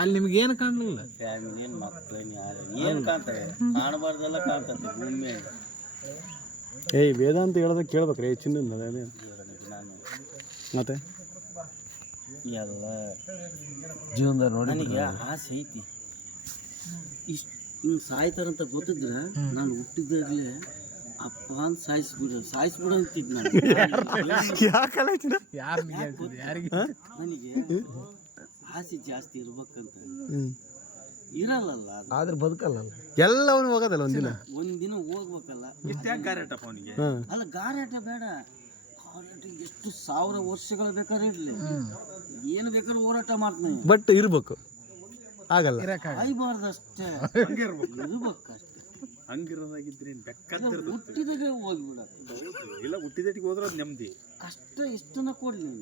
ಅಲ್ಲಿ ನಿಮ್ಗೆ ಏನು ಕಾಣಲಿಲ್ಲ? ಫ್ಯಾಮಿಲಿ ಮಕ್ಕಳೇನು ಯಾರು ಏನು ಕಾಣ್ತಾರೆ? ಕಾಣಬಾರ್ದೆಲ್ಲ ಕಾಣ್ತದೆ ಭೂಮಿ ಮೇಲೆ. ಏಯ್ ವೇದಾಂತ ಹೇಳೋದಕ್ಕೆ ಕೇಳ್ಬೇಕ್ರಿ ಚಿನ್ನ ನಾನು ಮತ್ತೆ ಎಲ್ಲ ಜೀವನದಾಗ ನೋಡಿ ನನಗೆ ಆಸೆ ಐತಿ. ಇಷ್ಟು ಹಿಂಗೆ ಸಾಯ್ತಾರಂತ ಗೊತ್ತಿದ್ರೆ ನಾನು ಹುಟ್ಟಿದಾಗಲೇ ಅಪ್ಪ ಅಂತ ಸಾಯಿಸ್ಬಿಡ ಅಂತಿದ್ದು ನಾನು. ಯಾರಿಗೆ ನನಗೆ ಆಸೆ ಜಾಸ್ತಿ ಇರ್ಬೇಕಂತ ಇರಲ್ಲ. ಆದ್ರೆ ಬದುಕಲ್ಲ ಎಲ್ಲವನು ಹೋಗೋದಲ್ಲ ಒಂದಿನ ಹೋಗ್ಬೇಕಲ್ಲ. ಅಲ್ಲ ಗಾರಾಟ ಬೇಡ, ಗಾರಾಟ ಎಷ್ಟು 1000 ವರ್ಷಗಳು ಬೇಕಾದ್ರೆ ಇರ್ಲಿ, ಏನು ಬೇಕಾದ್ರೂ ಹೋರಾಟ ಮಾಡ್ತೀನಿ. ಬಟ್ ಇರ್ಬೇಕು, ಆಗಲ್ಲ, ಕಾಯ್ಬಾರ್ದಷ್ಟೇ, ಇರ್ಬೇಕಷ್ಟೇ. ಹಂಗಿರೋದಾಗಿದ್ರೆ ಹುಟ್ಟಿದಾಗೆ ಹೋಗ್ಬಿಡ. ಇಲ್ಲ ಹುಟ್ಟಿದಟ್ಟಿಗೆ ಹೋದ್ರೆ ಅದು ನೆಮ್ಮದಿ. ಕಷ್ಟ ಎಷ್ಟನ್ನ ಕೊಡ್ಲಿ.